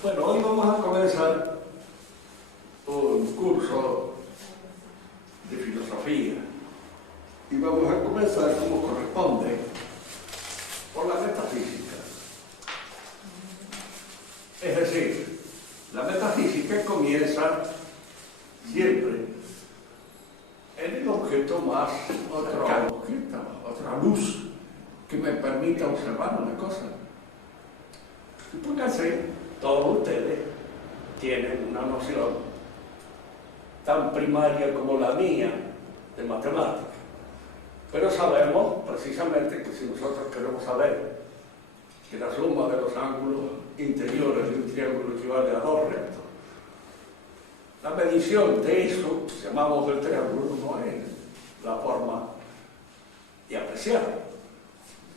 Bueno, hoy vamos a comenzar un curso de filosofía y vamos a comenzar como corresponde por la metafísica. Es decir, la metafísica comienza siempre en el objeto más cercano, otra luz que me permita observar una cosa. Supónganse, todos ustedes tienen una noción tan primaria como la mía de matemática, pero sabemos precisamente que si nosotros queremos saber que la suma de los ángulos interiores de un triángulo equivale a 2 rectos, la medición de eso que llamamos del triángulo no es la forma de apreciar.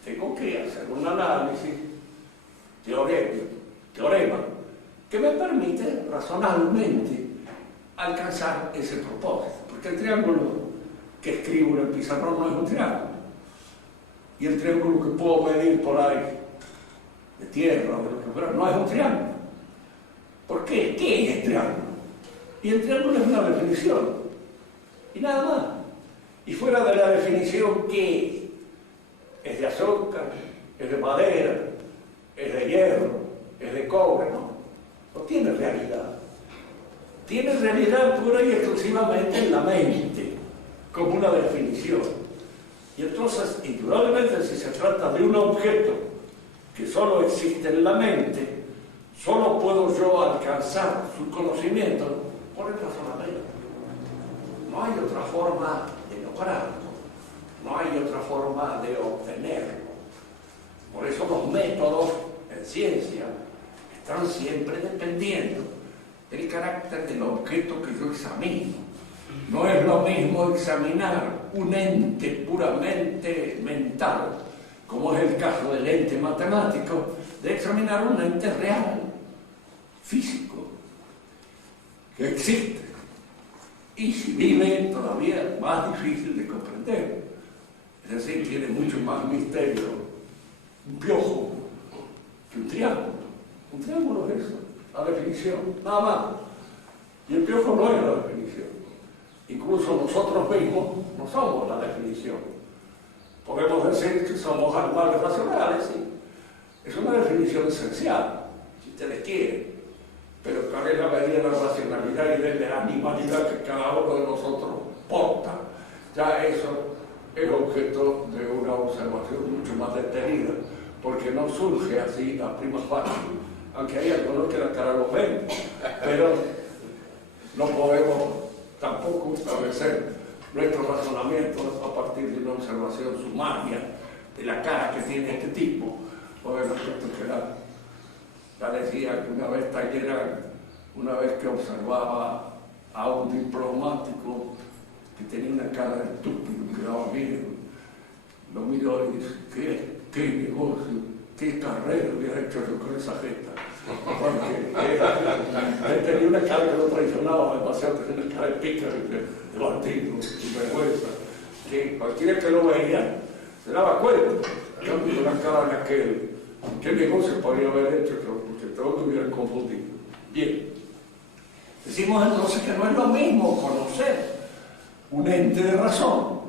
Tengo que hacer un análisis teorema que me permite razonablemente alcanzar ese propósito, porque el triángulo que escribo en el pizarrón no es un triángulo, y el triángulo que puedo medir por ahí de tierra o de lo que fuera no es un triángulo. ¿Por qué? ¿Qué es el triángulo? Y el triángulo es una definición y nada más. Y fuera de la definición, ¿qué es? ¿Es de azúcar? ¿Es de madera? ¿Es de hierro? ¿Es de cobre? No tiene realidad. Tiene realidad pura y exclusivamente en la mente, como una definición. Y entonces, indudablemente, si se trata de un objeto que solo existe en la mente, solo puedo yo alcanzar su conocimiento por el razonamiento. No hay otra forma de lograrlo, no hay otra forma de obtenerlo. Por eso los métodos en ciencia están siempre dependiendo del carácter del objeto que yo examino. No es lo mismo examinar un ente puramente mental, como es el caso del ente matemático, de examinar un ente real, físico, que existe. Y si vive, todavía es más difícil de comprender. Es decir, tiene mucho más misterio un piojo que un triángulo. Un triángulo es eso, la definición, nada más. Y el piojo no es la definición. Incluso nosotros mismos no somos la definición. Podemos decir que somos animales racionales, sí. Es una definición esencial, si ustedes quieren. Pero ¿cuál es la medida de la racionalidad y de la animalidad que cada uno de nosotros porta? Ya eso es objeto de una observación mucho más detenida, porque no surge así a prima facie, aunque hay algunos que la cara lo ven, pero no podemos tampoco establecer nuestro razonamiento a partir de una observación sumaria de la cara que tiene este tipo, o de respecto que ya decía que una vez Talleyrand, una vez que observaba a un diplomático que tenía una cara de estúpido, que daba miedo, lo miró y dice, ¿qué negocio, qué carrera hubiera hecho yo con esa jeta? Porque él tenía una cara que lo traicionaba demasiado, tenía una cara de pícaro, de bandido, de vergüenza, que cualquiera que lo veía se daba cuenta. Cambio una cara de aquel, ¿qué negocio podría haber hecho que todos hubieran confundido? Bien, decimos entonces que no es lo mismo conocer un ente de razón,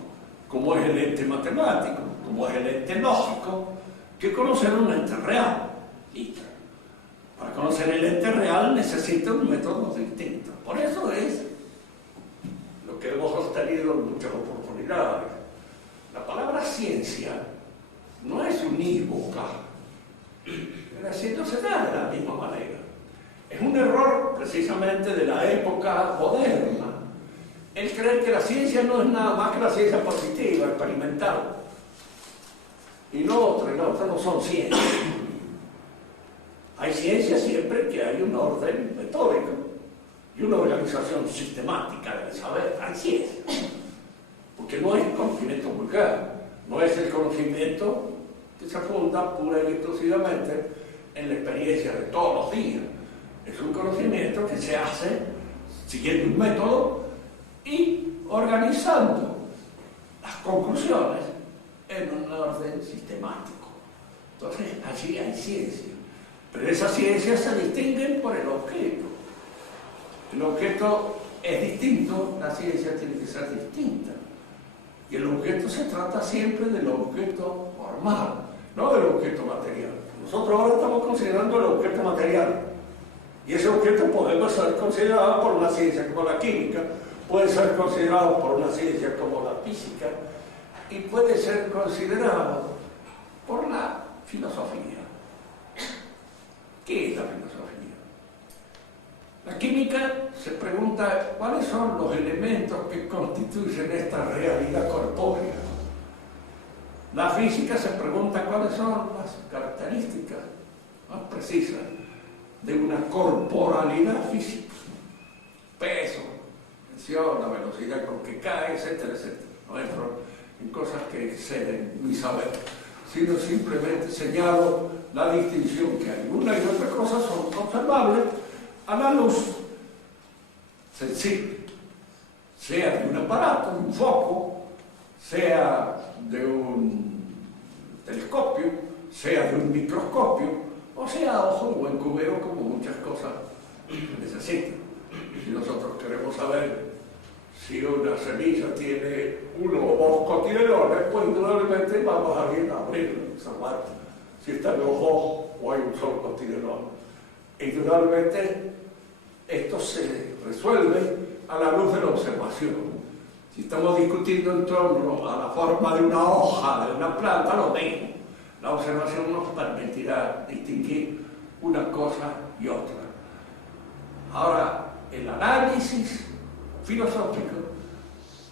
como es el ente matemático, como es el ente lógico, que conocer un ente real. Listo. Para conocer el ente real necesita un método distinto. Por eso es lo que hemos sostenido en muchas oportunidades. La palabra ciencia no es unívoca, es decir, no se da de la misma manera. Es un error precisamente de la época moderna el creer que la ciencia no es nada más que la ciencia positiva, experimental. Y la otra no son ciencias. Hay ciencia siempre que hay un orden metódico y una organización sistemática del saber. Hay ciencia. Porque no es conocimiento vulgar, no es el conocimiento que se funda pura y exclusivamente en la experiencia de todos los días. Es un conocimiento que se hace siguiendo un método y organizando las conclusiones en un orden sistemático. Entonces, allí hay ciencia. Pero esas ciencias se distinguen por el objeto. El objeto es distinto, la ciencia tiene que ser distinta. Y el objeto se trata siempre del objeto formal, no del objeto material. Nosotros ahora estamos considerando el objeto material. Y ese objeto podemos ser considerado por una ciencia como la química, puede ser considerado por una ciencia como la física, y puede ser considerado por la filosofía. ¿Qué es la filosofía? La química se pregunta cuáles son los elementos que constituyen esta realidad corpórea. La física se pregunta cuáles son las características más precisas de una corporalidad física. Peso, tensión, la velocidad con que cae, etcétera, etcétera. No entro en cosas que exceden mi saber, sino simplemente señalo la distinción que hay. Una y otra cosa son observables a la luz sensible, sea de un aparato, un foco, sea de un telescopio, sea de un microscopio, o sea a ojo de buen cubero, como muchas cosas necesitan. Si nosotros queremos saber si una semilla tiene 1 o 2 cotiledones, pues indudablemente vamos a abrirlo, observar si están los 2 o hay un solo cotiledón. Indudablemente esto se resuelve a la luz de la observación. Si estamos discutiendo en torno a la forma de una hoja de una planta, lo mismo. La observación nos permitirá distinguir una cosa y otra. Ahora, el análisis filosófico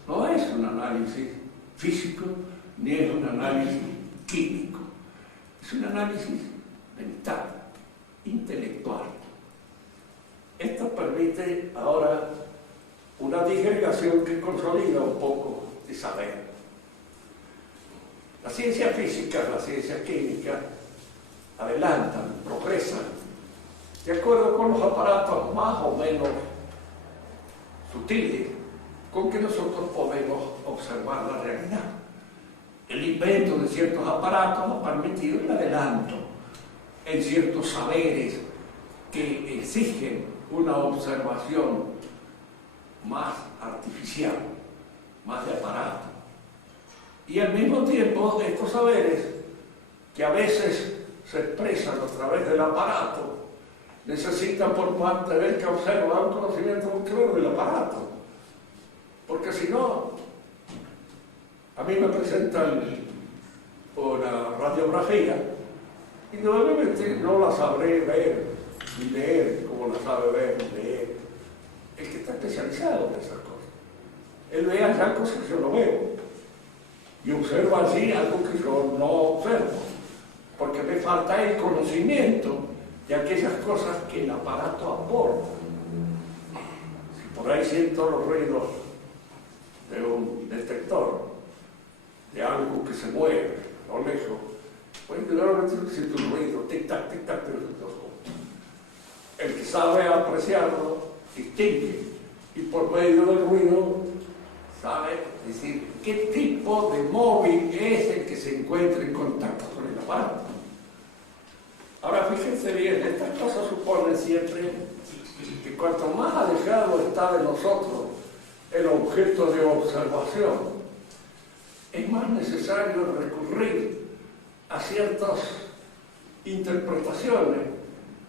no es un análisis físico ni es un análisis químico. Es un análisis mental, intelectual. Esto permite ahora una disgregación que consolida un poco de saber. La ciencia física, la ciencia química adelantan, progresan, de acuerdo con los aparatos más o menos sutiles con que nosotros podemos observar la realidad. El invento de ciertos aparatos ha permitido el adelanto en ciertos saberes que exigen una observación más artificial, más de aparato. Y al mismo tiempo, estos saberes, que a veces se expresan a través del aparato, necesitan por parte del que observa un conocimiento muy claro del aparato. Porque si no, a mí me presentan una radiografía, indudablemente no la sabré ver ni leer como la sabe ver ni leer el que está especializado en esas cosas. Él ve allá cosas que yo no veo y observa allí algo que yo no observo, porque me falta el conocimiento de aquellas cosas que el aparato aporta. Si por ahí siento los ruidos de un detector, de algo que se mueve a lo lejos, pues indudablemente siento un ruido, tic-tac, tic-tac, el que sabe apreciarlo, distingue, y por medio del ruido sabe decir qué tipo de móvil es el que se encuentra en contacto con el aparato. Ahora fíjense bien, estas cosas suponen siempre que cuanto más alejado está de nosotros el objeto de observación, es más necesario recurrir a ciertas interpretaciones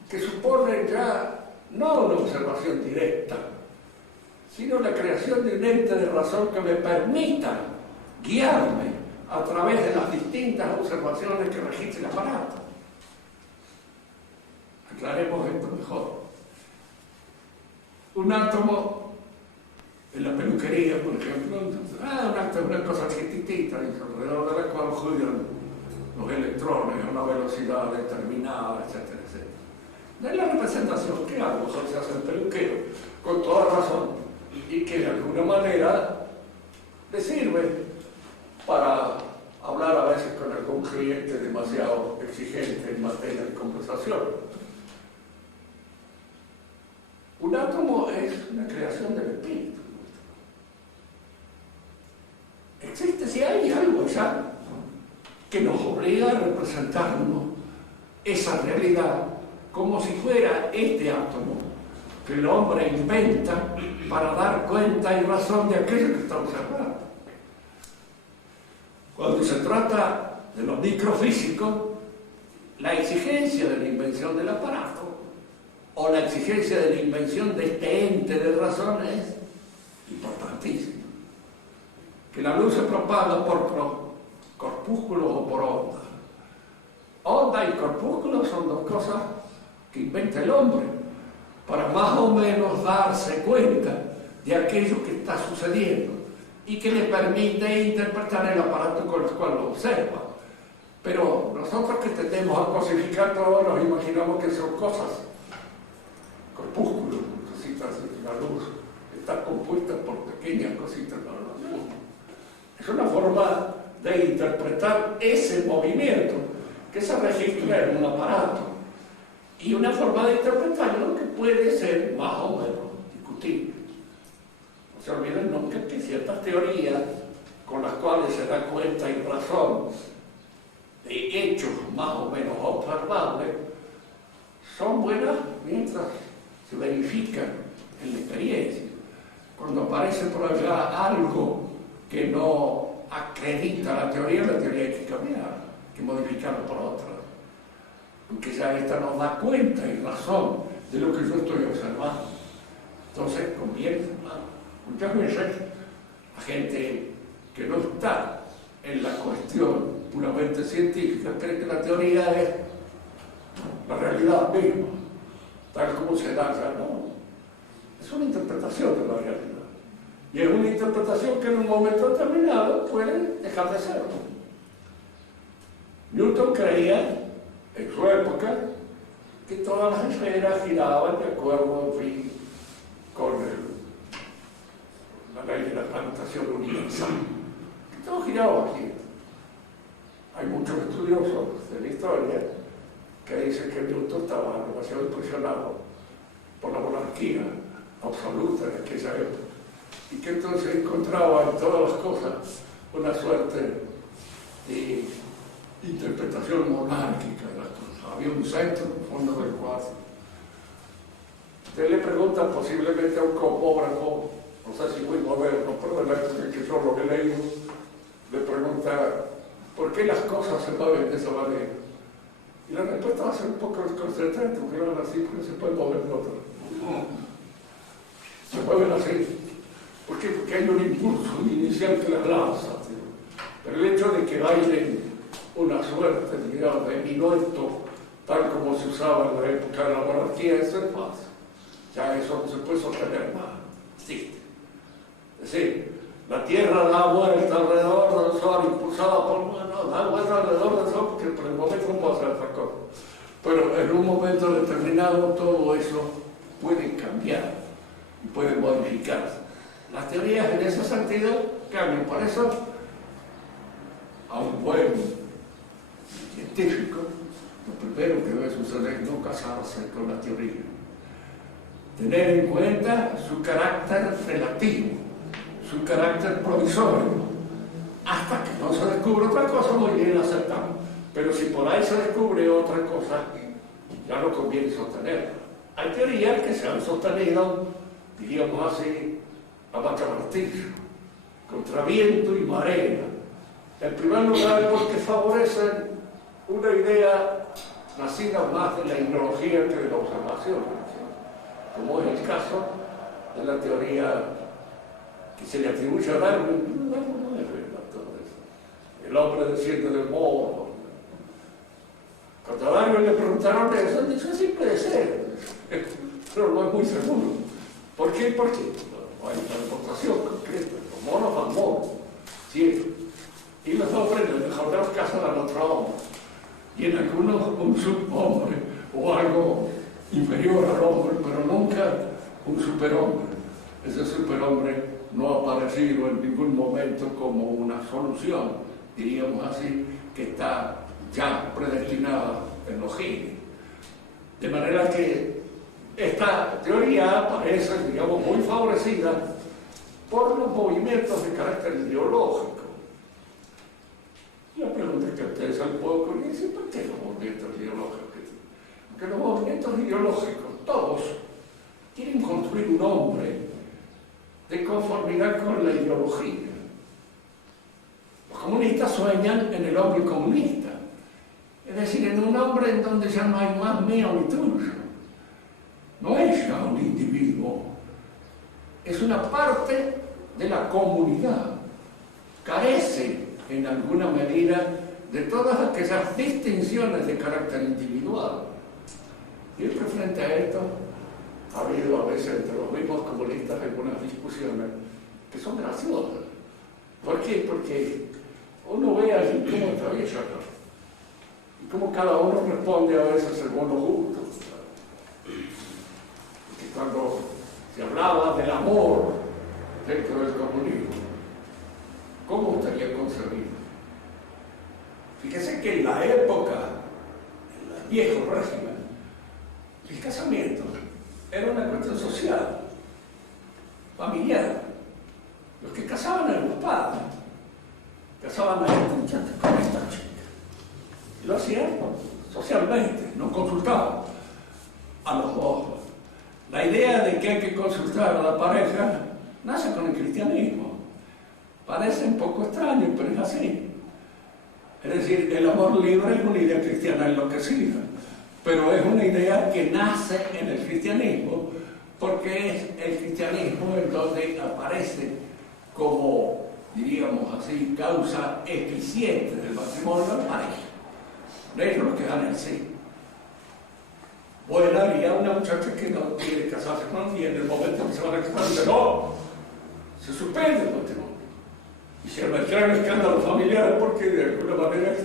que suponen ya no una observación directa, sino la creación de un ente de razón que me permita guiarme a través de las distintas observaciones que registra el aparato. Aclaremos esto mejor. Un átomo en la peluquería, por ejemplo, un átomo es una cosa chiquitita alrededor de la cual giran los electrones a una velocidad determinada, etcétera, etcétera. Es la representación que a lo mejor se hace el peluquero, con toda razón, y que de alguna manera le sirve para hablar a veces con algún cliente demasiado exigente en materia de conversación. Un átomo es una creación del espíritu. Existe, si hay algo ya que nos obliga a representarnos esa realidad como si fuera este átomo que el hombre inventa para dar cuenta y razón de aquello que está observando. Cuando se trata de lo microfísico, la exigencia de la invención del aparato o la exigencia de la invención de este ente de razón es importantísima. Que la luz se propaga por corpúsculos o por ondas. Onda y corpúsculos son dos cosas que inventa el hombre para más o menos darse cuenta de aquello que está sucediendo y que le permite interpretar el aparato con el cual lo observa. Pero nosotros que tendemos a cosificar todo, nos imaginamos que son cosas, corpúsculos, cositas, la luz está compuesta por pequeñas cositas, no. Es una forma de interpretar ese movimiento que se registra en un aparato y una forma de interpretarlo que puede ser más o menos discutible. No se olviden nunca que ciertas teorías con las cuales se da cuenta y razón de hechos más o menos observables son buenas mientras se verifican en la experiencia. Cuando aparece por allá algo que no acredita la teoría hay que cambiar, hay que modificarla por otra. Porque ya esta nos da cuenta y razón de lo que yo estoy observando. Entonces conviene. Muchas veces la gente que no está en la cuestión puramente científica cree que la teoría es la realidad misma, tal como se da ya, no. Es una interpretación de la realidad. Y es una interpretación que en un momento determinado puede dejar de serlo. Newton creía, en su época, que todas las esferas giraban de acuerdo, en fin, con la ley de la gravitación universal. Que todo giraba aquí. Hay muchos estudiosos de la historia que dicen que Newton estaba demasiado impresionado por la monarquía absoluta de aquella época y que entonces encontraba en todas las cosas una suerte de interpretación monárquica de las cosas. Había un centro, un fondo del cual usted le pregunta posiblemente a un cosmógrafo, no sé si muy moderno, pero de la época que yo lo que leí, le pregunta ¿por qué las cosas se mueven de esa manera? Y la respuesta va a ser un poco desconcertante, porque no es así, porque se puede mover de otra. Se mueven así. ¿Por qué? Porque hay un impulso inicial que las lanza. Pero el hecho de que bailen una suerte, digamos, de minueto, tal como se usaba en la época de la monarquía, eso es fácil. Ya eso no se puede sostener más. Existe. Es decir, la Tierra da vuelta alrededor del Sol, impulsada por... No, da vuelta alrededor del Sol porque por el momento no puede hacer otra cosa. Pero en un momento determinado todo eso puede cambiar y puede modificarse. Las teorías en ese sentido cambian. Por eso, a un buen científico, lo primero que debe suceder es no casarse con la teoría. Tener en cuenta su carácter relativo, su carácter provisorio, hasta que no se descubre otra cosa, muy bien aceptamos. Pero si por ahí se descubre otra cosa, ya no conviene sostenerla. Hay teorías que se han sostenido, diríamos así, a machamartillo, contra viento y marea. En primer lugar, porque favorecen una idea nacida más de la hidrología que de la observación, como es el caso de la teoría que se le atribuye a Darwin. No es verdad todo eso. El hombre desciende del mono. Cuando a Darwin le preguntaron eso, dijo, sí puede ser, pero no es muy seguro. ¿Por qué? Porque no hay transportación concreta. Los monos van monos, ¿sí? Y los hombres, en el mejor de los casos, dan otro hombre. Y en algunos un subhombre o algo inferior al hombre, pero nunca un superhombre. Ese superhombre no ha aparecido en ningún momento como una solución, diríamos así, que está ya predestinada en los genes. De manera que esta teoría parece, digamos, muy favorecida por los movimientos de carácter ideológico. La pregunta que a ustedes al poco le dicen, ¿por qué los movimientos ideológicos que los movimientos ideológicos, todos, quieren construir un hombre de conformidad con la ideología. Los comunistas sueñan en el hombre comunista, es decir, en un hombre en donde ya no hay más mío ni tuyo. No es ya un individuo, es una parte de la comunidad. Carece, en alguna medida, de todas aquellas distinciones de carácter individual. Siempre frente a esto, ha habido a veces entre los mismos comunistas algunas discusiones que son graciosas. ¿Por qué? Porque uno ve allí cómo atraviesa y cómo cada uno responde a veces según los gustos. Porque cuando se hablaba del amor dentro del comunismo, ¿cómo estaría concebido? Fíjese que en la época, en el viejo régimen, el casamiento era una cuestión social, familiar. Los que casaban eran los padres, casaban a esta muchacha con esta chica. Y lo hacían socialmente, no consultaban a los dos. La idea de que hay que consultar a la pareja nace con el cristianismo. Parece un poco extraño, pero es así. Es decir, el amor libre es una idea cristiana enloquecida, pero es una idea que nace en el cristianismo, porque es el cristianismo en donde aparece como, diríamos así, causa eficiente del matrimonio la pareja. De ellos los que dan el sí. Bueno, había una muchacha que no quiere casarse con él y en el momento que se van a casar dice no, se suspende el matrimonio. Y se metió en escándalo familiar porque de alguna manera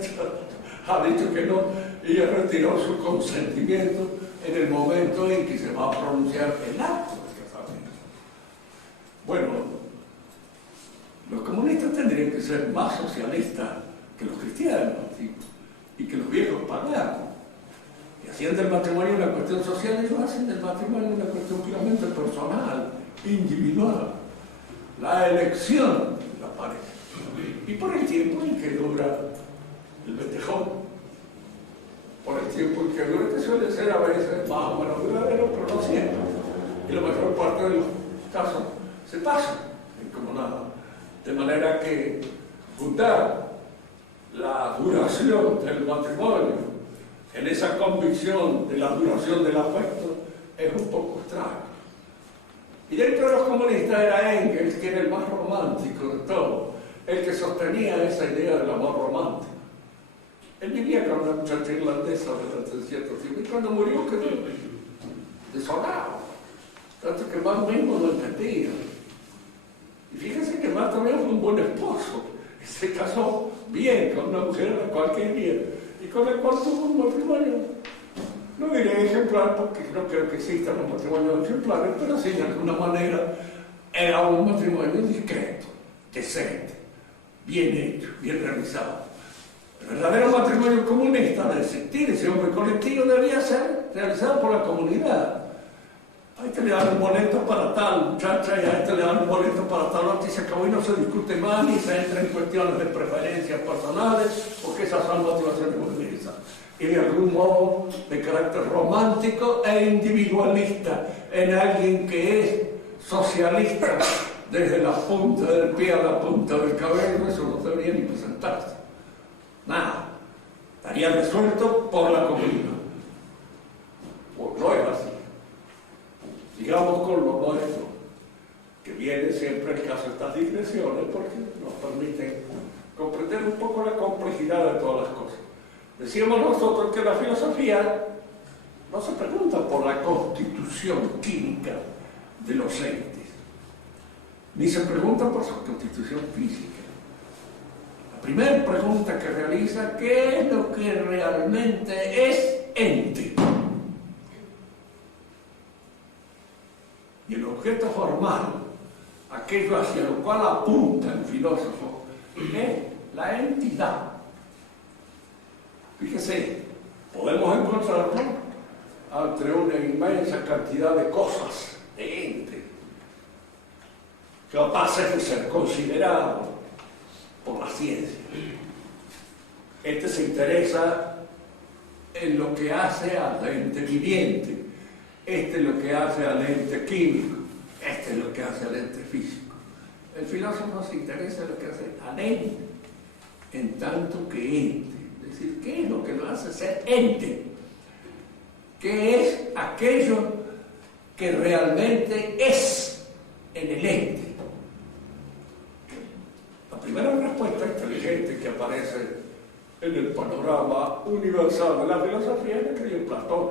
ha dicho que no, ella retiró su consentimiento en el momento en que se va a pronunciar el acto del casamiento. Bueno, los comunistas tendrían que ser más socialistas que los cristianos y que los viejos paganos. Y hacían del matrimonio una cuestión social, ellos hacen del matrimonio una cuestión puramente personal, individual. La elección de la pareja. Y por el tiempo en que dura el vetejón, por el tiempo en que dura, que suele ser a veces más o menos duradero, pero no siempre. Y la mayor parte de los casos se pasan en comunidad. De manera que fundar la duración del matrimonio en esa convicción de la duración del afecto es un poco extraño. Y dentro de los comunistas era Engels, que era el más romántico de todos, el que sostenía esa idea del amor romántico. Él vivía con una muchacha irlandesa durante cierto tiempo y cuando murió quedó desolado, tanto que más mismo lo entendía. Y fíjense que más también fue un buen esposo, y se casó bien con una mujer a la cual quería y con la cual tuvo un matrimonio, no diré ejemplar porque no creo que existan los matrimonios ejemplares, pero sí de alguna manera era un matrimonio discreto, decente, bien hecho, bien realizado. El verdadero matrimonio comunista, de existir ese hombre colectivo, debía ser realizado por la comunidad. A este le dan un boleto para tal muchacha y a este le dan un boleto para tal otro y se acabó y no se discute más ni se entra en cuestiones de preferencias personales porque esas son motivaciones comunistas. Y de algún modo de carácter romántico e individualista en alguien que es socialista desde la punta del pie a la punta del cabello, eso no debería ni presentarse. Nada. Estaría resuelto por la comunidad. Pues no es así. Digamos con lo nuestro, que viene siempre el caso de estas digresiones porque nos permiten comprender un poco la complejidad de todas las cosas. Decíamos nosotros que la filosofía no se pregunta por la constitución química de los entes, ni se pregunta por su constitución física. La primera pregunta que realiza, ¿qué es lo que realmente es ente? Y el objeto formal, aquello hacia lo cual apunta el filósofo, es la entidad. Fíjese, podemos encontrarlo entre una inmensa cantidad de cosas, de entes, capaces de ser considerados por la ciencia. Este se interesa en lo que hace al ente viviente, este es lo que hace al ente químico, este es lo que hace al ente físico. El filósofo se interesa en lo que hace al ente, en tanto que ente. Es decir, ¿qué es lo que lo hace ser ente? ¿Qué es aquello que realmente es en el ente? La primera respuesta inteligente que aparece en el panorama universal de la filosofía es la que dio Platón.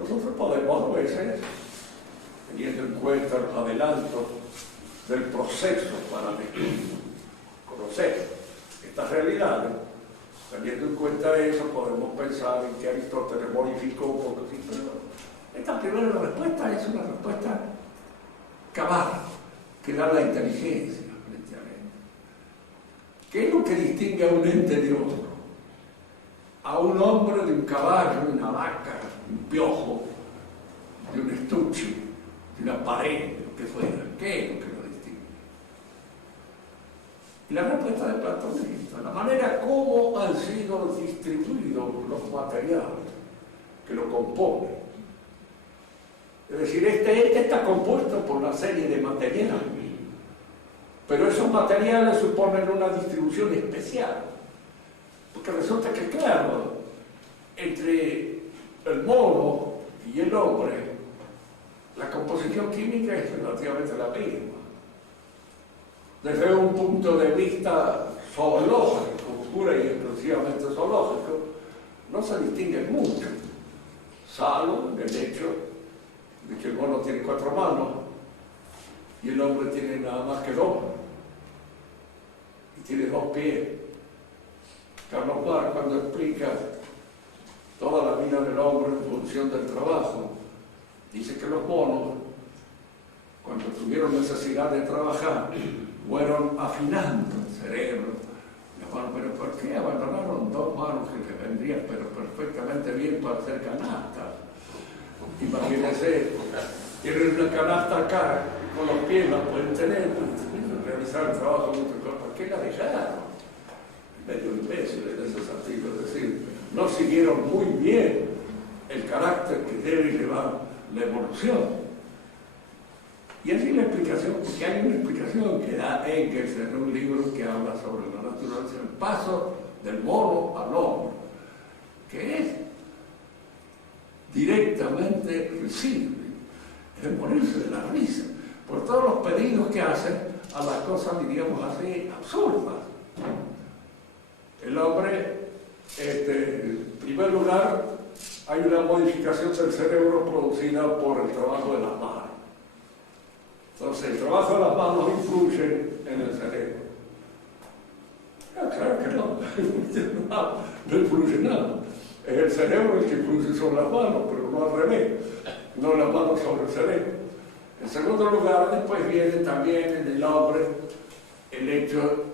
Nosotros podemos a veces, teniendo en cuenta los adelantos del proceso para conocer estas realidades, teniendo en cuenta eso, podemos pensar en que Aristóteles modificó un poco, sí, pero esta primera respuesta es una respuesta cabal, que da la inteligencia frente al ente. ¿Qué es lo que distingue a un ente de otro? A un hombre de un caballo, de una vaca, de un piojo, de un estuche, de una pared, de lo que fuera. ¿Qué es lo que lo distingue? Y la respuesta de Platón es esta: la manera como han sido distribuidos los materiales que lo componen. Es decir, este ente está compuesto por una serie de materiales, pero esos materiales suponen una distribución especial, porque resulta que, claro, entre el mono y el hombre, la composición química es relativamente la misma. Desde un punto de vista zoológico, pura y exclusivamente zoológico, no se distinguen mucho, salvo en el hecho de que el mono tiene 4 manos y el hombre tiene nada más que 2, y tiene 2 pies. Carlos Marx, cuando explica toda la vida del hombre en función del trabajo, dice que los monos, cuando tuvieron necesidad de trabajar, fueron afinando el cerebro. Pero ¿por qué abandonaron 2 manos que les vendrían pero perfectamente bien para hacer canastas? Imagínense, tienen una canasta acá, con los pies la pueden tener, realizar el trabajo mucho mejor. ¿Por qué la dejaron? Medio imbécil en ese sentido, es decir, no siguieron muy bien el carácter que debe llevar la evolución. Y así la explicación, porque hay una explicación que da Engels en un libro que habla sobre la naturaleza, el paso del mono al hombre, que es directamente risible, es morirse de la risa, por todos los pedidos que hacen a las cosas, diríamos así, absurdas. El hombre, en primer lugar, hay una modificación del cerebro producida por el trabajo de las manos. Entonces, el trabajo de las manos influye en el cerebro. Claro que no influye nada. Es el cerebro el que influye sobre las manos, pero no al revés, no las manos sobre el cerebro. En segundo lugar, después viene también en el hombre el hecho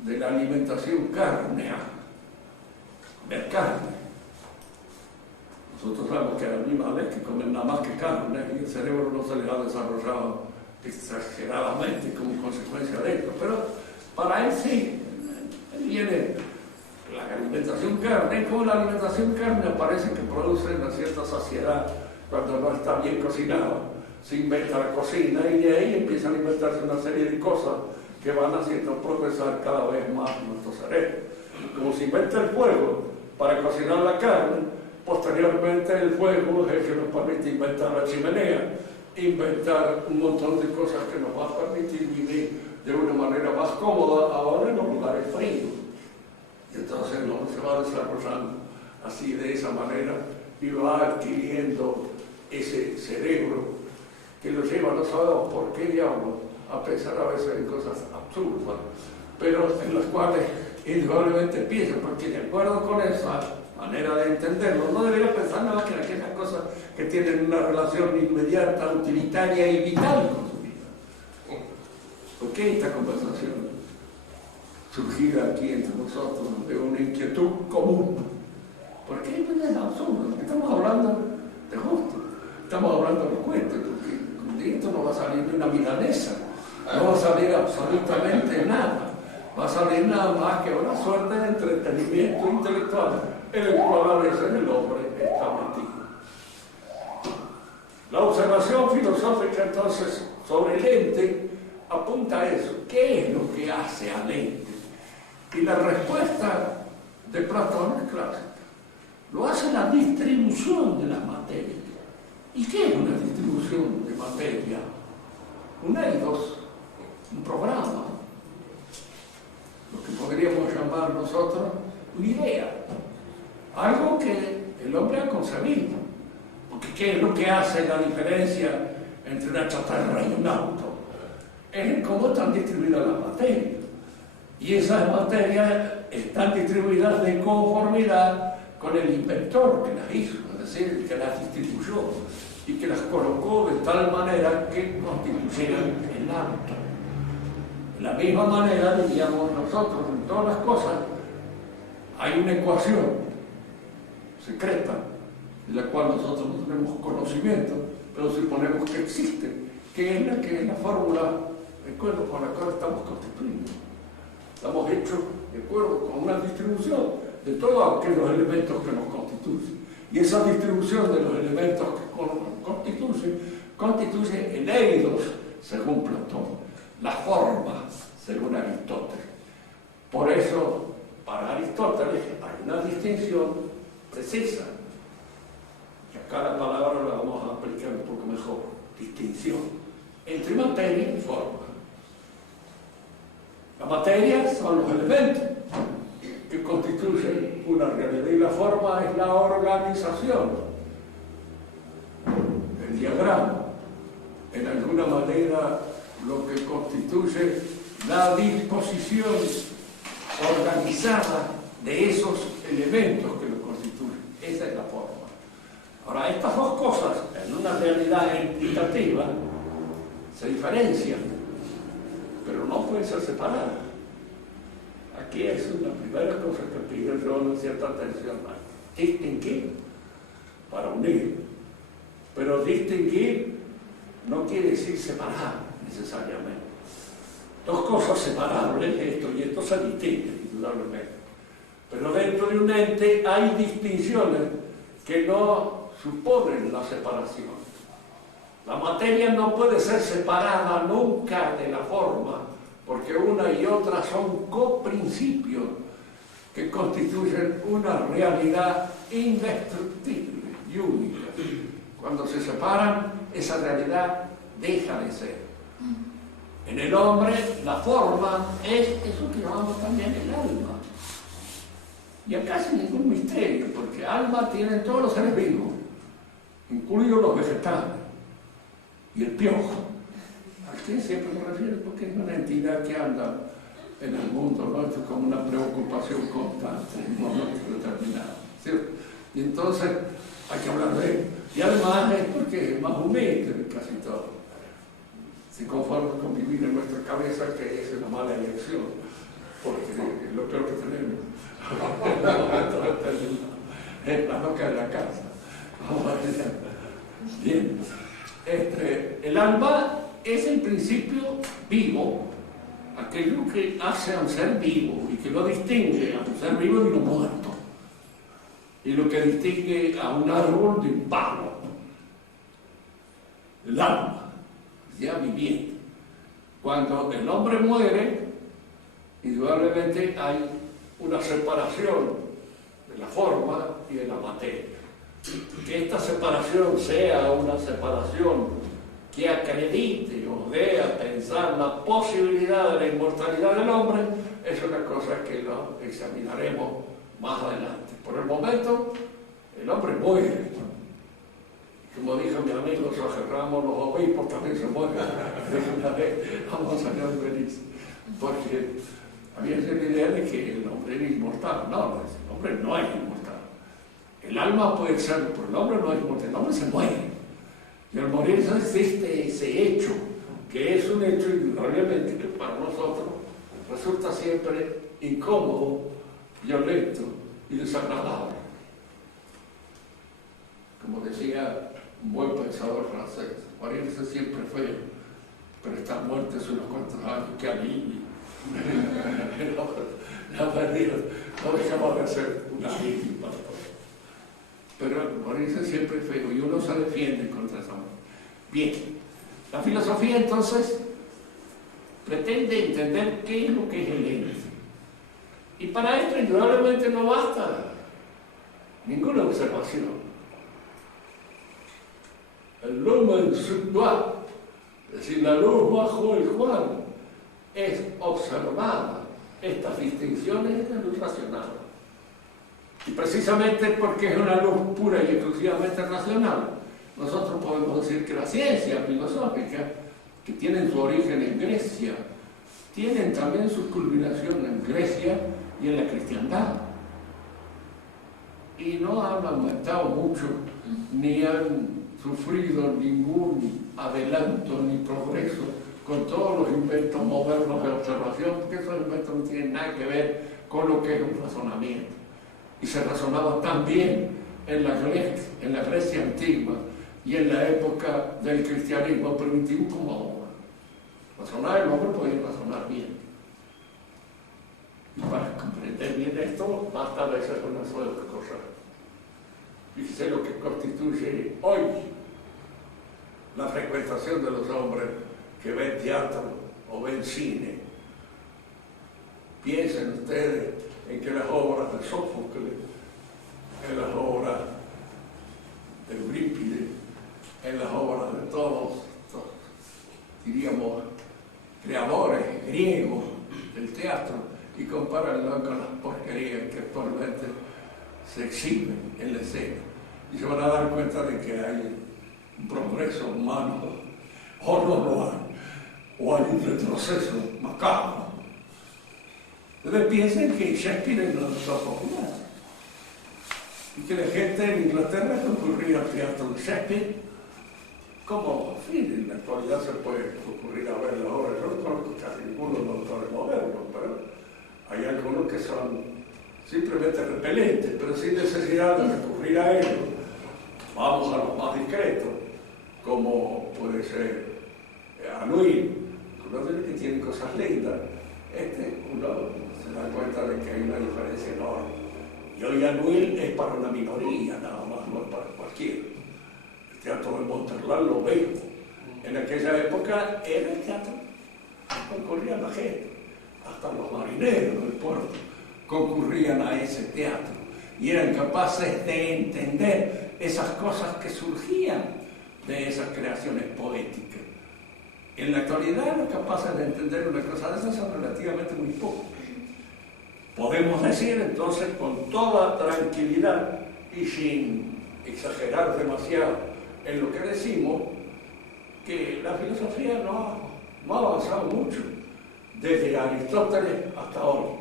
de la alimentación cárnea, comer carne. Nosotros sabemos que hay animales que comen nada más que carne y el cerebro no se les ha desarrollado exageradamente como consecuencia de esto, pero para él sí, viene la alimentación carne, como la alimentación carne parece que produce una cierta saciedad cuando no está bien cocinado. Se inventa la cocina y de ahí empiezan a inventarse una serie de cosas que van haciendo progresar cada vez más nuestro cerebro. Como se inventa el fuego para cocinar la carne, posteriormente el fuego es el que nos permite inventar la chimenea, inventar un montón de cosas que nos va a permitir vivir de una manera más cómoda ahora en los lugares fríos. Y entonces el hombre se va desarrollando así, de esa manera, y va adquiriendo ese cerebro que lo lleva, no sabemos por qué diablos, a pensar a veces en cosas absurdas, pero en las cuales indudablemente piensa, porque de acuerdo con esa manera de entenderlo, no debería pensar nada más que en aquellas cosas que tienen una relación inmediata, utilitaria y vital con su vida. ¿Por qué esta conversación surgida aquí entre nosotros de una inquietud común? ¿Por qué es absurdo? Porque estamos hablando de gusto, estamos hablando de cuentos, porque de esto no va a salir ni una milanesa, no va a salir absolutamente nada. va a salir nada más que una suerte de entretenimiento intelectual en el cual a veces el hombre está metido. La observación filosófica entonces sobre el ente apunta a eso. ¿Qué es lo que hace al ente? Y la respuesta de Platón es clásica. Lo hace la distribución de las materias. ¿Y qué es una distribución de materia? Un eidos, un programa, lo que podríamos llamar nosotros una idea, algo que el hombre ha concebido. Porque ¿qué es lo que hace la diferencia entre una chatarra y un auto? Es cómo están distribuidas las materias. Y esas materias están distribuidas de conformidad con el inventor que las hizo, es decir, que las distribuyó y que las colocó de tal manera que constituyeran el auto. De la misma manera, diríamos nosotros, en todas las cosas, hay una ecuación secreta, de la cual nosotros no tenemos conocimiento, pero suponemos que existe, que es la fórmula de acuerdo con la cual estamos constituidos. Estamos hechos de acuerdo con una distribución de todos aquellos elementos que nos constituyen. Y esa distribución de los elementos que constituye el eidos, según Platón, la forma, según Aristóteles. Por eso, para Aristóteles hay una distinción precisa. Y acá la palabra la vamos a aplicar un poco mejor. Distinción entre materia y forma. La materia son los elementos que constituyen una realidad y la forma es la organización, el diagrama, en alguna manera lo que constituye la disposición organizada de esos elementos que lo constituyen. Esa es la forma. Ahora, estas dos cosas en una realidad implicativa se diferencian, pero no pueden ser separadas. Aquí es la primera cosa que pido yo una cierta atención. Distinguir para unir. Pero distinguir no quiere decir separar necesariamente. Dos cosas separables, esto y esto se distinguen, indudablemente. Pero dentro de un ente hay distinciones que no suponen la separación. La materia no puede ser separada nunca de la forma, porque una y otra son coprincipios que constituyen una realidad indestructible y única. Cuando se separan, esa realidad deja de ser. En el hombre, la forma es eso que llamamos también el alma. Y acá sin ningún misterio, porque alma tienen todos los seres vivos, incluidos los vegetales y el piojo. ¿A qué siempre me refiero? Porque es una entidad que anda en el mundo, ¿no? Esto es como una preocupación constante en un momento determinado, ¿cierto? Y entonces hay que hablar de él. Y además es porque es más humilde de casi todo. Se conforma con vivir en nuestra cabeza que es una mala elección, porque es lo peor que tenemos. Es la loca de la casa. Vamos a ver. Bien. El alma es el principio vivo, aquello que hace a un ser vivo y que lo distingue a un ser vivo de uno muerto, y lo que distingue a un árbol de un palo. El alma, ya viviente. Cuando el hombre muere, indudablemente hay una separación de la forma y de la materia. Que esta separación sea una separación que acredite o dé a pensar la posibilidad de la inmortalidad del hombre, es una cosa que lo examinaremos más adelante. Por el momento, el hombre muere. Como dijo mi amigo Jorge Ramos, los obispos también se mueren. Una vez a Monseñor Feliz, porque había esa idea de que el hombre era inmortal. No, el hombre no es inmortal. El alma puede ser, pero el hombre no es inmortal, el hombre se muere. Y al morir existe ese hecho, que es un hecho indudablemente que para nosotros resulta siempre incómodo, violento y desagradable. Como decía un buen pensador francés, morirse siempre feo, pero estar muerto hace unos cuantos años, qué alivio. La perdieron, no dejamos de hacer una víctima. Pero morirse siempre es feo y uno se defiende contra esa muerte. Bien, la filosofía entonces pretende entender qué es lo que es el ente. Y para esto indudablemente no basta ninguna observación. El lumen sur toi, es decir, la luz bajo el cual es observada estas distinciones de luz racional. Y precisamente porque es una luz pura y exclusivamente racional, nosotros podemos decir que la ciencia filosófica, que tienen su origen en Grecia, tienen también su culminación en Grecia y en la cristiandad. Y no han aumentado mucho, ni han sufrido ningún adelanto ni progreso con todos los inventos modernos de observación, porque esos inventos no tienen nada que ver con lo que es un razonamiento. Y se razonaba tan bien en la Grecia antigua y en la época del cristianismo primitivo como ahora. Razonar, el hombre podía razonar bien. Y para comprender bien esto, basta a veces una sola cosa. Fíjese lo que constituye hoy la frecuentación de los hombres que ven teatro o ven cine. Piensen ustedes en que las obras de Sófocles, en las obras de Eurípides, en las obras de todos, diríamos, creadores griegos del teatro, y compárenlo con las porquerías que actualmente se exhiben en la escena. Y se van a dar cuenta de que hay un progreso humano, o no lo hay, o hay un retroceso macabro. Entonces piensen que Shakespeare no es popular, y que la gente en Inglaterra concurría al teatro de Shakespeare, como, en fin, en la actualidad se puede concurrir a ver la obra. Yo no conozco casi ninguno de los autores modernos, pero hay algunos que son simplemente repelentes, pero sin necesidad de recurrir a ellos. Vamos a los más discretos, como puede ser Anuil, uno de los que tienen cosas lindas. Uno se da cuenta de que hay una diferencia enorme. Y hoy Anuil es para una minoría, nada más, no es para cualquiera. El teatro de Monterland lo veo. En aquella época era el teatro, concurría la gente, hasta los marineros del puerto concurrían a ese teatro y eran capaces de entender esas cosas que surgían de esas creaciones poéticas. En la actualidad los capaces de entender una cosa de esas son relativamente muy pocos. Podemos decir entonces con toda tranquilidad y sin exagerar demasiado en lo que decimos, que la filosofía no ha avanzado mucho desde Aristóteles hasta hoy.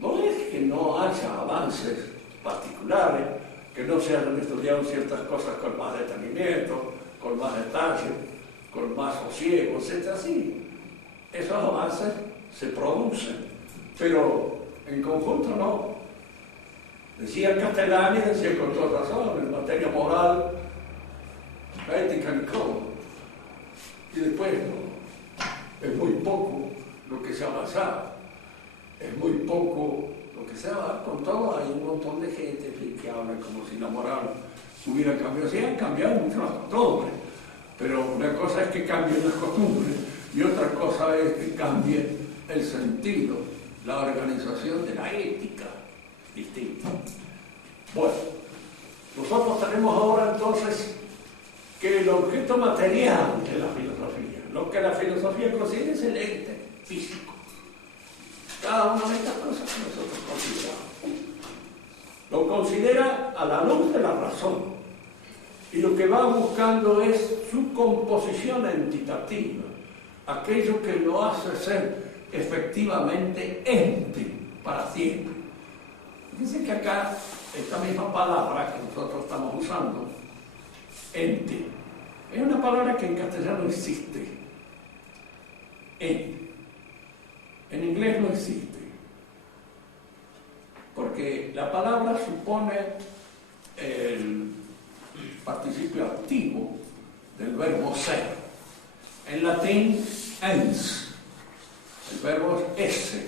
No es que no haya avances particulares, que no se hayan estudiado ciertas cosas con más detenimiento, con más detalle, con más sosiego, etc. Sí, esos avances se producen, pero en conjunto no. Decía Castellani, decía con toda razón, en materia moral, ética y código. Y después no, es muy poco lo que se ha avanzado, es muy poco lo que se ha. Con todo hay un montón de gente que habla como si la moral hubiera cambiado. Sí, han cambiado mucho las costumbres, pero una cosa es que cambien las costumbres y otra cosa es que cambie el sentido, la organización de la ética distinta. Bueno, nosotros tenemos ahora entonces que el objeto material de la filosofía, lo que la filosofía considera, es el ente físico. Cada una de estas cosas que nosotros consideramos lo considera a la luz de la razón, y lo que va buscando es su composición entitativa, aquello que lo hace ser efectivamente ente para siempre. Fíjense que acá esta misma palabra que nosotros estamos usando, ente, es una palabra que en castellano existe. En inglés no existe, porque la palabra supone el participio activo del verbo ser. En latín, ens, El verbo es ese,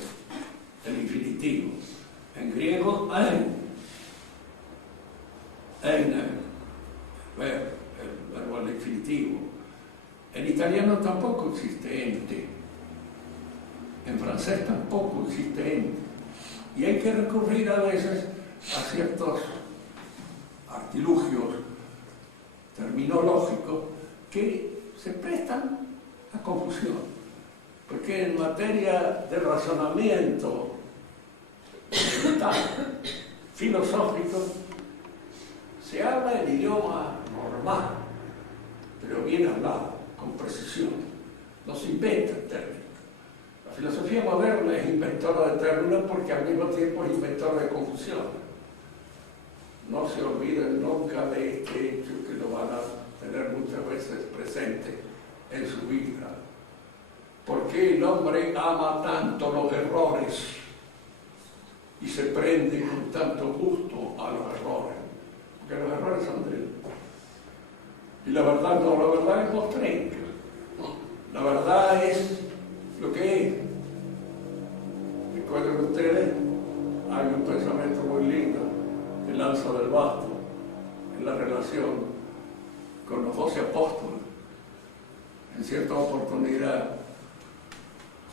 el infinitivo. En griego, ein. Ein, el verbo al infinitivo. En italiano tampoco existe ente. En francés tampoco existe ente. Y hay que recurrir a veces a ciertos artilugios terminológicos que se prestan a confusión. Porque en materia de razonamiento mental, filosófico, se habla el idioma normal, pero bien hablado, con precisión. No se inventan términos. La filosofía moderna es inventora de términos porque al mismo tiempo es inventora de confusión. No se olviden nunca de este hecho que lo van a tener muchas veces presente en su vida. ¿Por qué el hombre ama tanto los errores y se prende con tanto gusto a los errores? Porque los errores son de él. Y la verdad no, la verdad es mostrenca. La verdad es lo que es. Recuerden ustedes, hay un pensamiento muy lindo en Lanza del Basto, en la relación con los 12 apóstoles. En cierta oportunidad,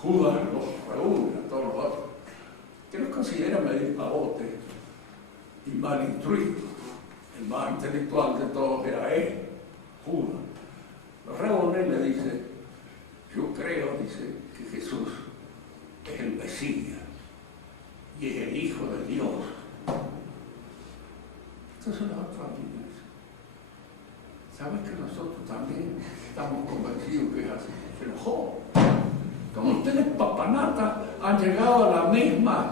Judas los reúne a todos los otros, que los considera medio pavotes y mal instruidos. El más intelectual de todos era él, Judas. Los reúne y le dice: yo creo, dice, que Jesús es el Mesías y es el Hijo de Dios. Entonces los otros amigos, ¿sabes que nosotros también estamos convencidos que es así? Se enojó. Como ustedes, papanata, han llegado a la misma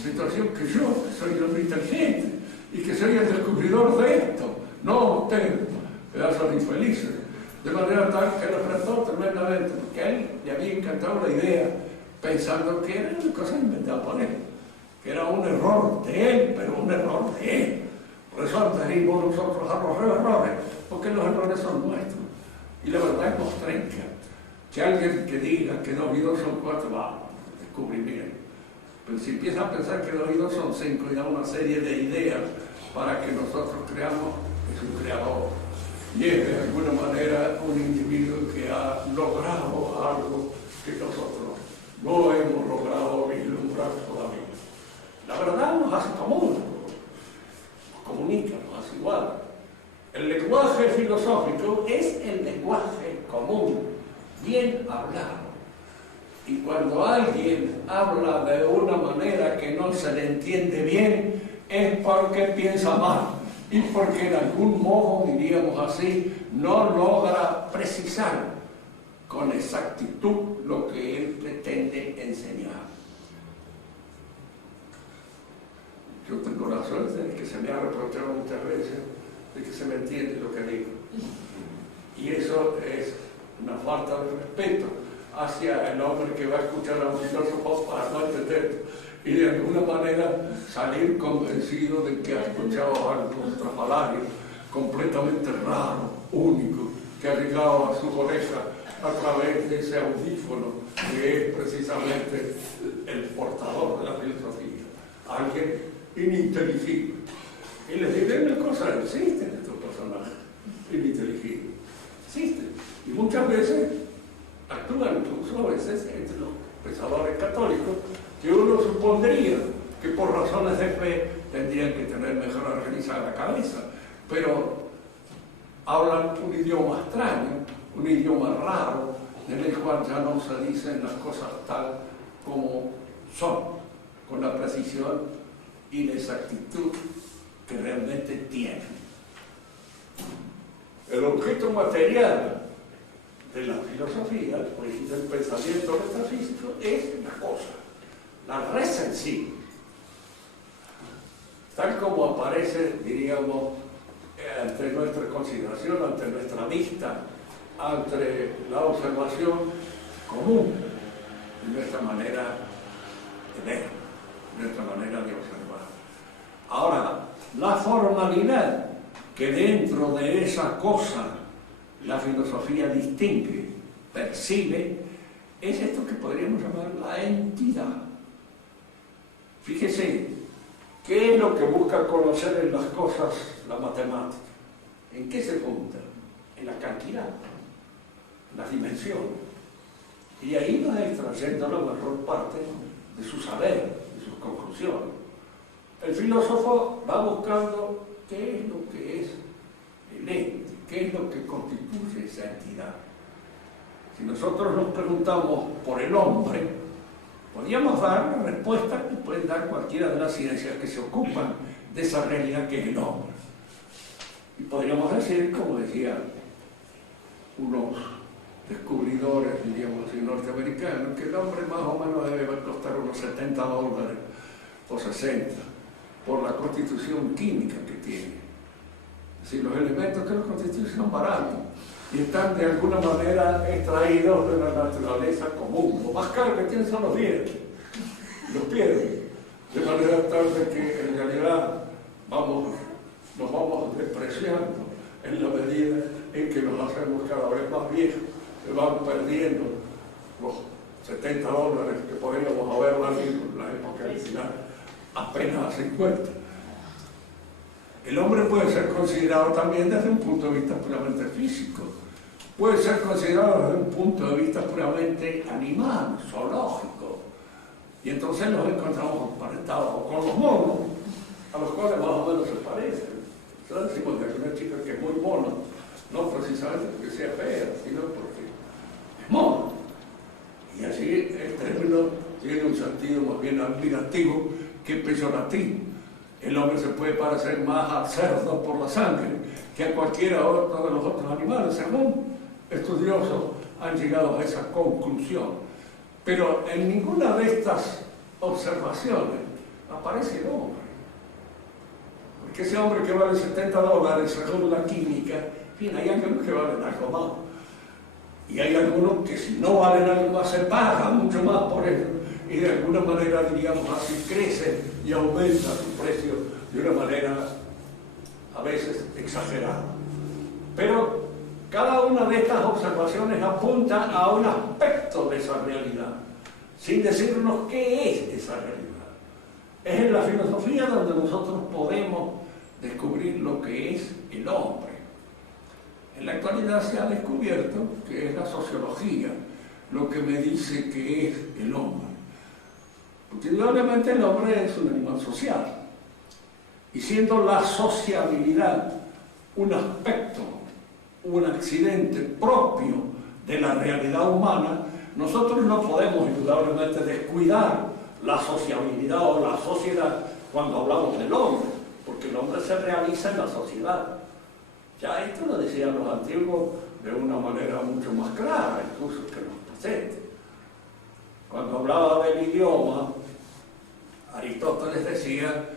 situación que yo, que soy el hombre inteligente y que soy el descubridor de esto. No ustedes, pedazos de infelices. De manera tal que lo trató tremendamente, porque a él le había encantado la idea, pensando que era una cosa inventada por él, que era un error de él, pero un error de él. Por eso adherimos nosotros a los errores, porque los errores son nuestros. Y la verdad es mostrenca. Si alguien que diga que 2 y 2 son 4, va, descubrimiento. Pero si empieza a pensar que 2 y 2 son 5 y da una serie de ideas para que nosotros creamos, es un creador. Y es de alguna manera un individuo que ha logrado algo que nosotros no hemos logrado vislumbrar todavía. La verdad nos hace común, nos comunica, nos hace igual. El lenguaje filosófico es el lenguaje común, bien hablado. Y cuando alguien habla de una manera que no se le entiende bien, es porque piensa mal. Y porque en algún modo, diríamos así, no logra precisar con exactitud lo que él pretende enseñar. Yo tengo la suerte de que se me ha reprochado muchas veces de que se me entiende lo que digo. Y eso es una falta de respeto hacia el hombre que va a escuchar a un filósofo para no entender. Y de alguna manera salir convencido de que ha escuchado algo estrafalario, completamente raro, único, que ha llegado a su oreja a través de ese audífono que es precisamente el portador de la filosofía. Alguien ininteligible. Y les diré una cosa, existen estos personajes ininteligibles. Existen. Y muchas veces actúan, incluso a veces entre los pensadores católicos, que uno supondría que por razones de fe tendrían que tener mejor organizada la cabeza, pero hablan un idioma extraño, un idioma raro, en el cual ya no se dicen las cosas tal como son, con la precisión y la exactitud que realmente tienen. El objeto material de la filosofía, pues, del pensamiento metafísico, es la cosa. La res en sí, tal como aparece, diríamos, ante nuestra consideración, ante nuestra vista, ante la observación común, nuestra manera de ver, nuestra manera de observar. Ahora, la formalidad que dentro de esa cosa la filosofía distingue, percibe, es esto que podríamos llamar la entidad. Fíjese, ¿qué es lo que busca conocer en las cosas la matemática? ¿En qué se junta? En la cantidad, en las dimensiones. Y ahí va extrayendo la mayor parte de su saber, de sus conclusiones. El filósofo va buscando qué es lo que es el ente, qué es lo que constituye esa entidad. Si nosotros nos preguntamos por el hombre, podríamos dar la respuesta que pueden dar cualquiera de las ciencias que se ocupan de esa realidad que es el hombre. Y podríamos decir, como decía unos descubridores, diríamos así, norteamericanos, que el hombre más o menos debe costar unos $70 o 60 por la constitución química que tiene. Es decir, los elementos que lo constituyen son baratos y están de alguna manera extraídos de la naturaleza común. Lo más caro que tienen son los dientes, los pierden, de manera tal de que en realidad nos vamos despreciando en la medida en que nos hacemos cada vez más viejos, se van perdiendo los $70 que podríamos haber valido en la época original, apenas a 50. El hombre puede ser considerado también desde un punto de vista puramente físico, puede ser considerado desde un punto de vista puramente animal, zoológico, y entonces nos encontramos emparentados con los monos, a los cuales más o menos se parecen. Entonces decimos de una chica que es muy mona, no precisamente porque sea fea, sino porque es mono. Y así el término tiene un sentido más bien admirativo que peyorativo. El hombre se puede parecer más al cerdo por la sangre que a cualquiera otro de los otros animales, según estudiosos han llegado a esa conclusión. Pero en ninguna de estas observaciones aparece el hombre. Porque ese hombre que vale $70 según la química, en fin, hay algunos que valen algo más. Y hay algunos que si no valen algo más se pagan mucho más por ello. Y de alguna manera, diríamos así, crece y aumenta su precio de una manera a veces exagerada. Pero cada una de estas observaciones apunta a un aspecto de esa realidad, sin decirnos qué es esa realidad. Es en la filosofía donde nosotros podemos descubrir lo que es el hombre. En la actualidad se ha descubierto que es la sociología lo que me dice que es el hombre. Porque indudablemente el hombre es un animal social. Y siendo la sociabilidad un aspecto, un accidente propio de la realidad humana, nosotros no podemos indudablemente descuidar la sociabilidad o la sociedad cuando hablamos del hombre, porque el hombre se realiza en la sociedad. Ya esto lo decían los antiguos de una manera mucho más clara, incluso que los presentes. Cuando hablaba del idioma, Aristóteles decía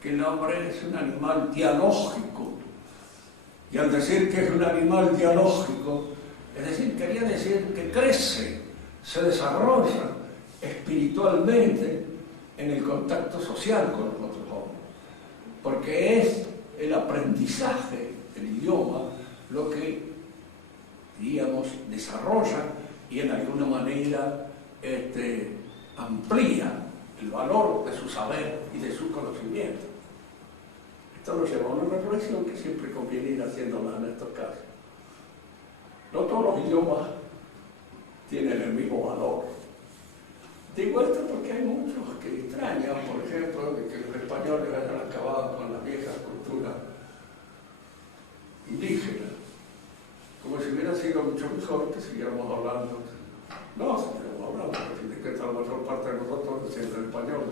que el hombre es un animal dialógico. Y al decir que es un animal dialógico, es decir, quería decir que crece, se desarrolla espiritualmente en el contacto social con los otros hombres. Porque es el aprendizaje del idioma lo que, diríamos, desarrolla y en alguna manera amplía el valor de su saber y de su conocimiento. Esto nos lleva a una reflexión que siempre conviene ir haciéndola en estos casos. No todos los idiomas tienen el mismo valor. Digo esto porque hay muchos que extrañan, por ejemplo, de que los españoles hayan acabado con la vieja cultura indígena, como si hubiera sido mucho mejor que siguiéramos hablando. No, siguiéramos hablando, porque que la mayor parte de nosotros es siempre español,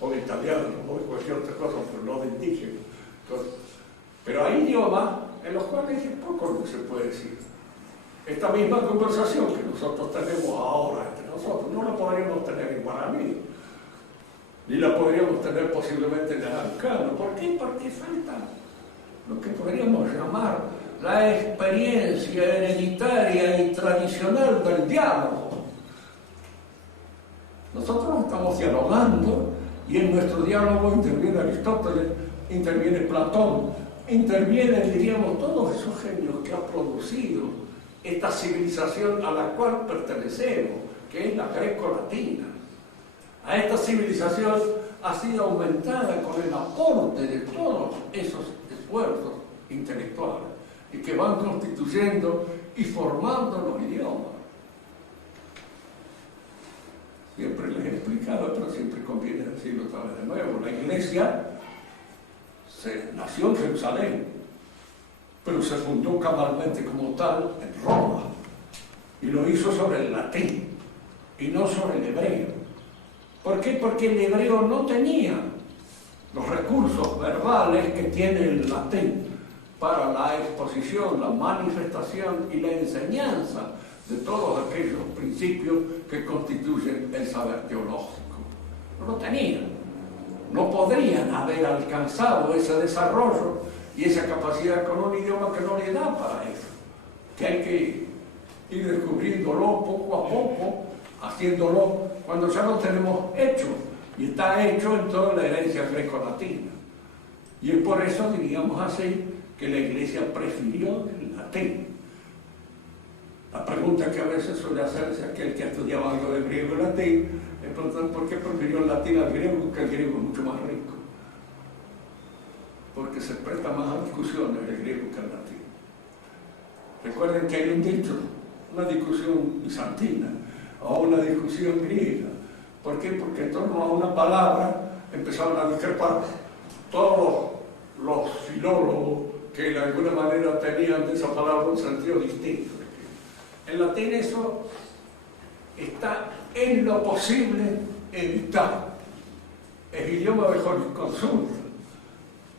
o de italiano, o de cualquier otra cosa, pero no de indígena. Entonces, pero hay idiomas en los cuales es poco lo que se puede decir. Esta misma conversación que nosotros tenemos ahora entre nosotros, no la podríamos tener en guaraní, ni la podríamos tener posiblemente en araucano. ¿Por qué? Porque falta lo que podríamos llamar la experiencia hereditaria y tradicional del diálogo. Nosotros estamos dialogando y en nuestro diálogo interviene Aristóteles, interviene Platón, intervienen, diríamos, todos esos genios que ha producido esta civilización a la cual pertenecemos, que es la greco-latina. A esta civilización ha sido aumentada con el aporte de todos esos esfuerzos intelectuales y que van constituyendo y formando los idiomas. Siempre les he explicado, pero siempre conviene decirlo otra vez de nuevo. La Iglesia nació en Jerusalén, pero se fundó cabalmente como tal en Roma, y lo hizo sobre el latín y no sobre el hebreo. ¿Por qué? Porque el hebreo no tenía los recursos verbales que tiene el latín para la exposición, la manifestación y la enseñanza de todos aquellos principios que constituyen el saber teológico. No lo tenían. No podrían haber alcanzado ese desarrollo y esa capacidad con un idioma que no le da para eso. Que hay que ir descubriéndolo poco a poco, haciéndolo cuando ya lo tenemos hecho. Y está hecho en toda la herencia greco-latina. Y es por eso, diríamos así, que la Iglesia prefirió el latín. La pregunta que a veces suele hacerse aquel que ha estudiado algo de griego y latín es ¿por qué prefirió el latín al griego? Que el griego es mucho más rico. Porque se presta más a discusiones el griego que el latín. Recuerden que hay un dicho, una discusión bizantina o una discusión griega. ¿Por qué? Porque en torno a una palabra empezaron a discrepar todos los filólogos que de alguna manera tenían de esa palabra un sentido distinto. En latín eso está en lo posible evitado. Es idioma de jurisconsulta.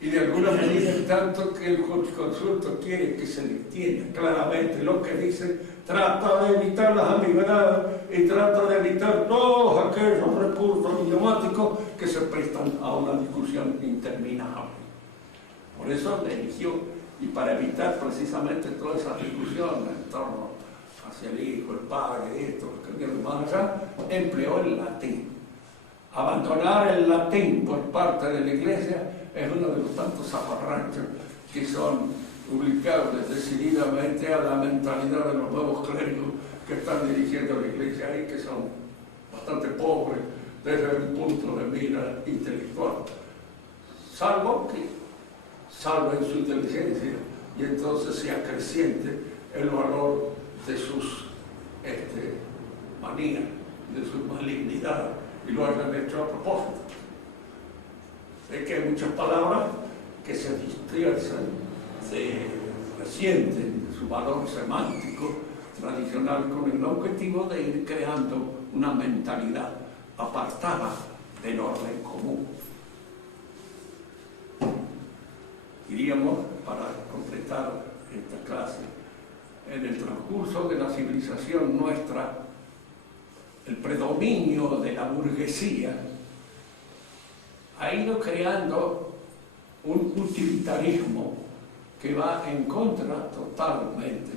Y de alguna manera, en tanto que el jurisconsulto quiere que se le entienda claramente lo que dice, trata de evitar las ambigüedades y trata de evitar todos aquellos recursos idiomáticos que se prestan a una discusión interminable. Por eso le eligió, y para evitar precisamente todas esas discusiones en torno hacia el hijo, el padre, esto, lo que viene más allá, empleó el latín. Abandonar el latín por parte de la Iglesia es uno de los tantos zafarranchos que son ubicables decididamente a la mentalidad de los nuevos clérigos que están dirigiendo la Iglesia ahí, que son bastante pobres desde el punto de mira intelectual. Salvo que salven su inteligencia y entonces se acreciente el valor de sus manías, de sus malignidades, y lo hayan hecho a propósito. Sé que hay muchas palabras que se dispersan, se resienten de su valor semántico tradicional con el objetivo de ir creando una mentalidad apartada del orden común. Diríamos, para completar esta clase, en el transcurso de la civilización nuestra, el predominio de la burguesía ha ido creando un utilitarismo que va en contra totalmente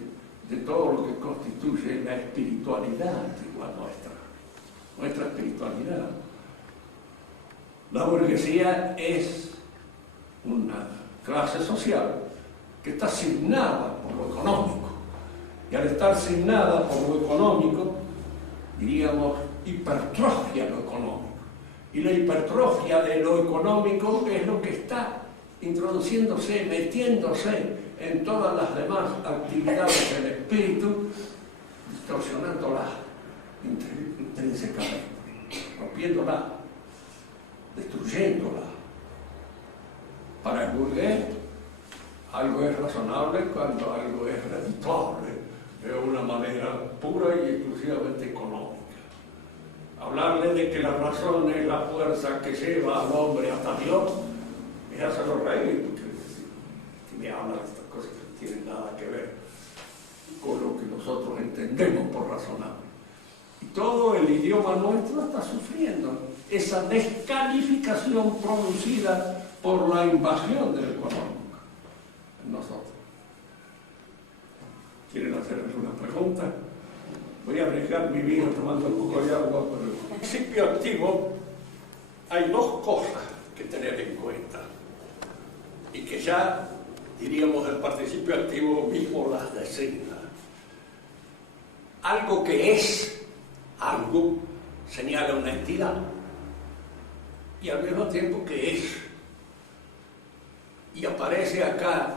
de todo lo que constituye la espiritualidad antigua nuestra espiritualidad. La burguesía es una clase social que está signada por lo económico, y al estar signada por lo económico, diríamos, hipertrofia lo económico. Y la hipertrofia de lo económico es lo que está introduciéndose, metiéndose en todas las demás actividades del espíritu, distorsionándola intrínsecamente, rompiéndola, destruyéndola. Para el burgués, algo es razonable cuando algo es redituable de una manera pura y exclusivamente económica. Hablarle de que la razón es la fuerza que lleva al hombre hasta Dios es hacerlo reír, porque si me habla de estas cosas que no tienen nada que ver con lo que nosotros entendemos por razonable. Y todo el idioma nuestro está sufriendo esa descalificación producida por la invasión del económico en nosotros. ¿Quieren hacer alguna pregunta? Voy a arriesgar mi vida tomando un poco de agua, pero en el principio activo hay dos cosas que tener en cuenta y que ya, diríamos, el participio activo mismo las designa. Algo que es algo señala una entidad y al mismo tiempo que es. Y aparece acá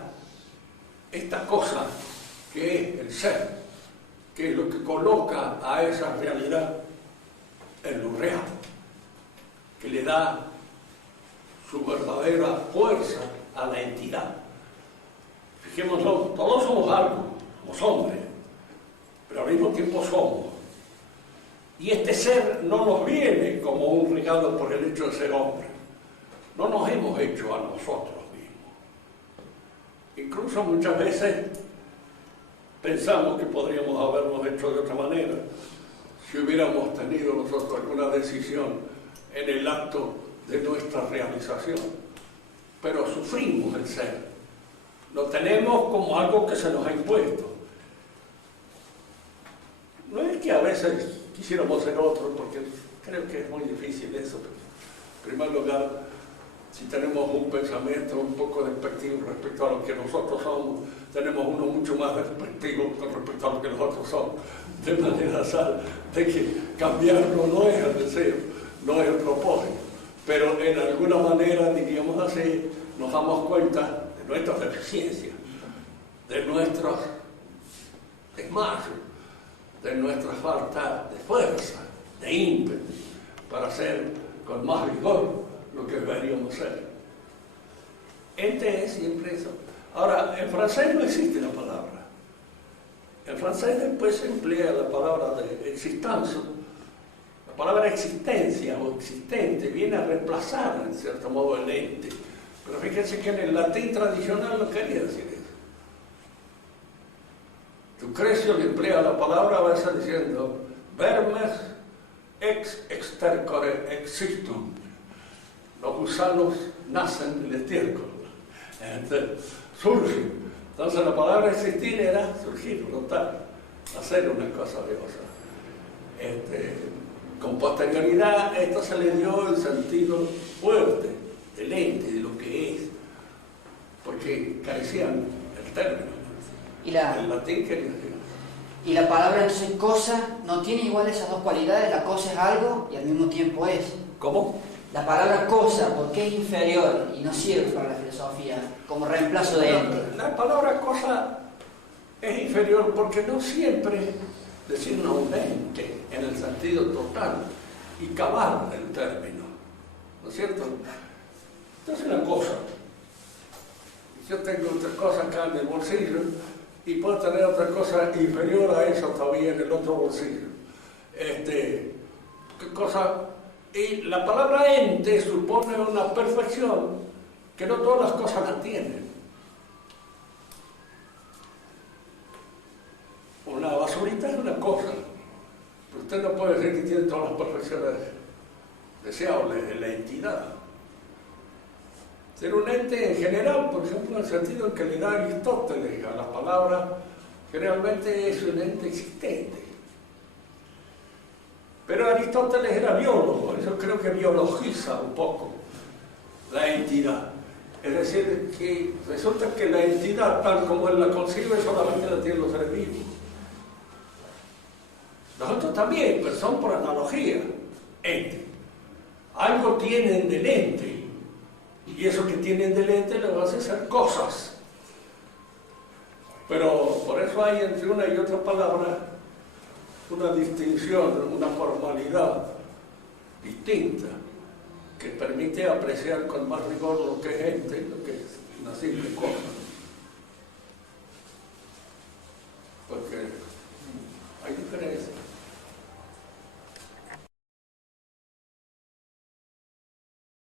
esta cosa que es el ser, que es lo que coloca a esa realidad en lo real, que le da su verdadera fuerza a la entidad. Fijémonos, todos somos algo, somos hombres, pero al mismo tiempo somos. Y este ser no nos viene como un regalo por el hecho de ser hombre. No nos hemos hecho a nosotros mismos. Incluso muchas veces pensamos que podríamos habernos hecho de otra manera si hubiéramos tenido nosotros alguna decisión en el acto de nuestra realización. Pero sufrimos el ser. Lo tenemos como algo que se nos ha impuesto. No es que a veces quisiéramos ser otros, porque creo que es muy difícil eso. En primer lugar, si tenemos un pensamiento un poco despectivo respecto a lo que nosotros somos, tenemos uno mucho más despectivo con respecto a lo que nosotros somos, de manera tal de que cambiarlo no es el deseo, no es el propósito, pero en alguna manera, diríamos así, nos damos cuenta de nuestras deficiencias, de nuestros desmayos, de nuestra falta de fuerza, de ímpetu, para hacer con más vigor lo que deberíamos ser. Ente es siempre eso. Ahora, en francés no existe la palabra. En francés después se emplea la palabra de existence. La palabra existencia o existente viene a reemplazar, en cierto modo, el ente. Pero fíjense que en el latín tradicional no quería decir eso. Lucrecio le emplea la palabra a veces diciendo vermes ex extercore existum. Los gusanos nacen del estiércol. Surgen. Entonces la palabra existir era surgir, brotar, hacer una cosa de otra. Con posterioridad esto se le dio el sentido fuerte del ente, de lo que es, porque carecían el término. El latín quería decir. Y la palabra entonces cosa no tiene igual esas dos cualidades, la cosa es algo y al mismo tiempo es. ¿Cómo? La palabra cosa, ¿por qué es inferior y no sirve para la filosofía como reemplazo de ente? La palabra cosa es inferior porque no siempre designa un ente en el sentido total y cabal del término, ¿no es cierto? Entonces una cosa, yo tengo otra cosa acá en el bolsillo y puedo tener otra cosa inferior a eso todavía en el otro bolsillo. ¿Qué cosa? Y la palabra ente supone una perfección que no todas las cosas la tienen. Una basurita es una cosa, pero usted no puede decir que tiene todas las perfecciones deseables de la entidad. Ser un ente en general, por ejemplo, en el sentido en que le da Aristóteles a las palabras, generalmente es un ente existente. Pero Aristóteles era biólogo, eso creo que biologiza un poco la entidad. Es decir, que resulta que la entidad, tal como él la concibe, solamente la tienen los seres vivos. Nosotros también, pero son por analogía, ente. Algo tienen del ente, y eso que tienen del ente les hace ser cosas. Pero por eso hay entre una y otra palabra una distinción, una formalidad distinta que permite apreciar con más rigor lo que es ente y lo que es una simple cosa.